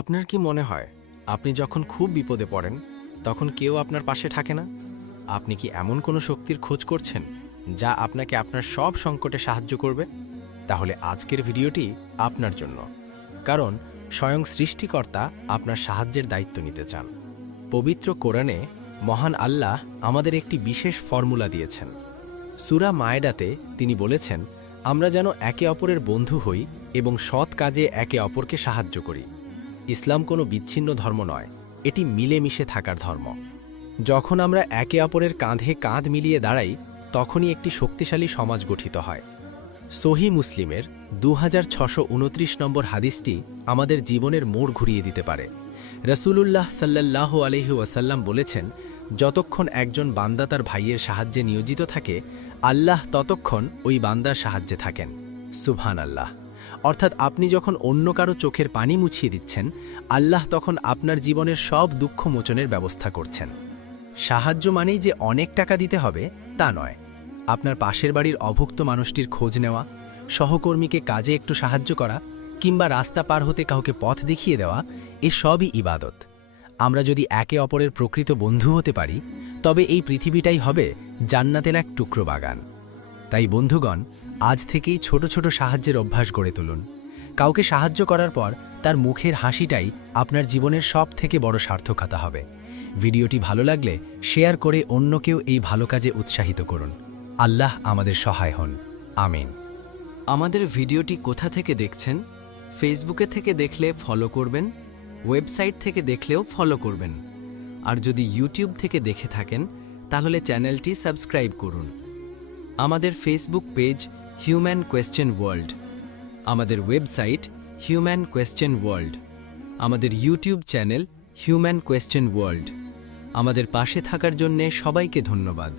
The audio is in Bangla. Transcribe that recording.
আপনার কি মনে হয় আপনি যখন খুব বিপদে পড়েন তখন কেউ আপনার পাশে থাকে না? আপনি কি এমন কোনো শক্তির খোঁজ করছেন যা আপনাকে আপনার সব সংকটে সাহায্য করবে? তাহলে আজকের ভিডিওটি আপনার জন্য, কারণ স্বয়ং সৃষ্টিকর্তা আপনার সাহায্যের দায়িত্ব নিতে চান। পবিত্র কোরআনে মহান আল্লাহ আমাদের একটি বিশেষ ফর্মুলা দিয়েছেন। সূরা মায়েদাতে তিনি বলেছেন, আমরা যেন একে অপরের বন্ধু হই এবং সৎ কাজে একে অপরকে সাহায্য করি। ইসলাম কোনো বিচ্ছিন্ন ধর্ম নয়, এটি মিলেমিশে থাকার ধর্ম। যখন আমরা একে অপরের কাঁধে কাঁধ মিলিয়ে দাঁড়াই, তখনই একটি শক্তিশালী সমাজ গঠিত হয়। সহিহ মুসলিমের 2629 নম্বর হাদিসটি আমাদের জীবনের মোড় ঘুরিয়ে দিতে পারে। রাসূলুল্লাহ সাল্লাল্লাহু আলাইহি ওয়াসাল্লাম বলেছেন, যতক্ষণ একজন বান্দা তার ভাইয়ের সাহায্যে নিয়োজিত থাকে, আল্লাহ ততক্ষণ ওই বান্দার সাহায্যে থাকেন। সুবহানাল্লাহ। অর্থাৎ আপনি যখন অন্য কারো চোখের পানি মুছিয়ে দিচ্ছেন, আল্লাহ তখন আপনার জীবনের সব দুঃখ মোচনের ব্যবস্থা করছেন। সাহায্য মানেই যে অনেক টাকা দিতে হবে তা নয়। আপনার পাশের বাড়ির অভুক্ত মানুষটির খোঁজ নেওয়া, সহকর্মীকে কাজে একটু সাহায্য করা, কিংবা রাস্তা পার হতে কাউকে পথ দেখিয়ে দেওয়া, এ সবই ইবাদত। আমরা যদি একে অপরের প্রকৃত বন্ধু হতে পারি, তবে এই পৃথিবীটাই হবে জান্নাতের এক টুকরো বাগান। তাই বন্ধুগণ, আজ থেকেই ছোট ছোট সাহায্যের অভ্যাস গড়ে তুলুন। কাউকে সাহায্য করার পর তার মুখের হাসিটাই আপনার জীবনের সব থেকে বড় সার্থকতা হবে। ভিডিওটি ভালো লাগলে শেয়ার করে অন্যকেও এই ভালো কাজে উৎসাহিত করুন। আল্লাহ আমাদের সহায় হন। আমিন। আমাদের ভিডিওটি কোথা থেকে দেখছেন? ফেসবুকে থেকে দেখলে ফলো করবেন, ওয়েবসাইট থেকে দেখলেও ফলো করবেন। আর যদি ইউটিউব থেকে দেখে থাকেন, তাহলে চ্যানেলটি সাবস্ক্রাইব করুন। আমাদের Facebook page human question world, আমাদের ওয়েবসাইট হিউম্যান কোয়েশ্চেন ওয়ার্ল্ড, আমাদের YouTube channel human question world. আমাদের পাশে থাকার জন্যে সবাইকে ধন্যবাদ।